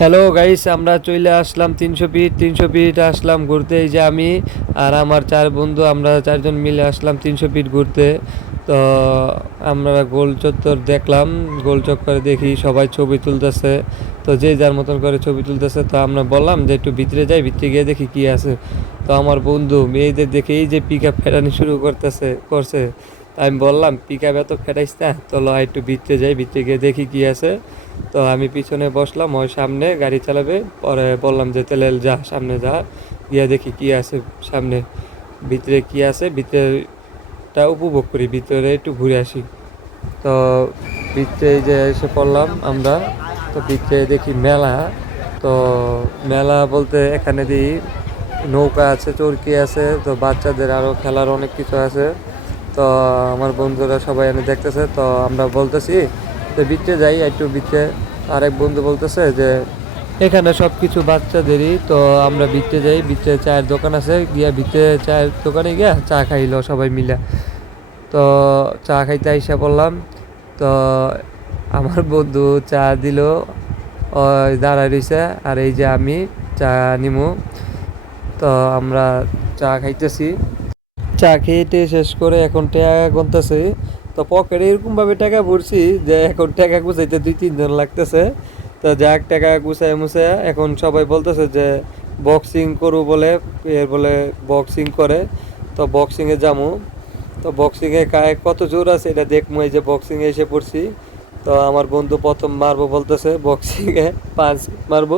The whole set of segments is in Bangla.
হ্যালো গাইস, আমরা চলে আসলাম 300 ফিট আসলাম ঘুরতে। এই যে আমি আর আমার চার বন্ধু, আমরা চারজন মিলে আসলাম 300 ফিট ঘুরতে। তো আমরা গোল চত্বর দেখলাম, গোল চক্করে দেখি সবাই ছবি তুলতেছে। তো যে যার মতন করে ছবি তুলতেছে, তো আমরা বললাম যে একটু ভিতরে যাই, ভিতরে গিয়ে দেখি কি আছে। তো আমার বন্ধু মেয়েদের দেখে এই যে পিক আপ ফেরানি শুরু করছে। আমি বললাম পিক আপ এত ফেরাইস না, তো ল একটু ভিতরে যাই, ভিতরে গিয়ে দেখি কি আছে। তো আমি পিছনে বসলাম, ওই সামনে গাড়ি চালাবে। পরে বললাম যে তেলে যা সামনে যা, গিয়ে দেখি কি আছে সামনে, ভিতরে কি আছে, ভিতরেটা উপভোগ করি, ভিতরে একটু ঘুরে আসি। তো ভিতরে এই যে এসে পড়লাম আমরা। তো ভিতরে দেখি মেলা। তো মেলা বলতে এখানে দিই নৌকা আছে, চরকি আছে, তো বাচ্চাদের আরও খেলার অনেক কিছু আছে। তো আমার বন্ধুরা সবাই এনে দেখতেছে, তো আমরা বলতেছি তো ভিতরে যাই একটু ভিতরে। আরেক বন্ধু বলতেছে যে এখানে সব কিছু বাচ্চাদেরই, তো আমরা ভিতরে যাই। ভিতরে চায়ের দোকান আছে, গিয়া ভিতরে চায়ের দোকানে গিয়া চা খাইলো সবাই মিলে। তো চা খাইতে আইসা পড়লাম। তো আমার বন্ধু চা দিল, ওই দাঁড়ায় রইছে, আর এই যে আমি চা নিমু। তো আমরা চা খাইতেছি, চা খেয়ে শেষ করে এখন টাকা গুনতেছি। তো পকেটে এরকম ভাবে টাকা ভরছি যে এখন টাকা গুছাইতে 2-3 জন লাগতেছে। তো যাক টাকা গুছাই মুছাই এখন সবাই বলতেছে যে বক্সিং করবো বলে, এর বলে বক্সিং করে। তো বক্সিংয়ে যামু। তো বক্সিংয়ে কায় কত জোর আছে এটা দেখবো। এই যে বক্সিংয়ে এসে পড়ছি। তো আমার বন্ধু প্রথম মারবো বলতেছে, বক্সিংয়ে 5 মারবো।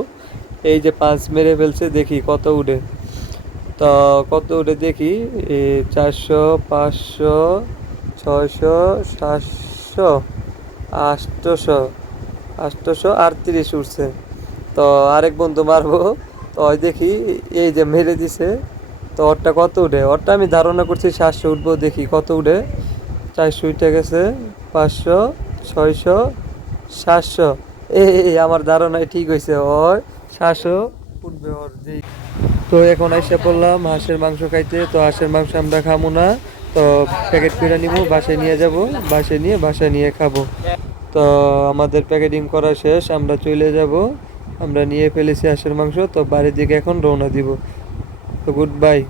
এই যে 5 মেরে ফেলছে, দেখি কত উঠে। তো কত উঠে দেখি, 400, 500, 600, 700, 800, 838 উঠছে। তো আরেক বন্ধু মারবো। তো ওই দেখি এই যে মেরে দিছে। তো ওরটা কত উঠে, ওরটা আমি ধারণা করছি 700 উঠবো, দেখি কত উঠে। 400 উঠে গেছে, 500, 600, 700। এই আমার ধারণায় ঠিক হয়েছে, ওর 700 উঠবে ওর যেই। তো এখন আইসা পড়লাম হাঁসের মাংস খাইতে। তো হাঁসের মাংস আমরা খাবো না, তো প্যাকেট করে নিবো, বাসায় নিয়ে যাব, বাসায় নিয়ে খাবো। তো আমাদের প্যাকেটিং করা শেষ, আমরা চলে যাব। আমরা নিয়ে ফেলেছি হাঁসের মাংস, তো বাড়ির দিকে এখন রওনা দিব। তো গুড বাই।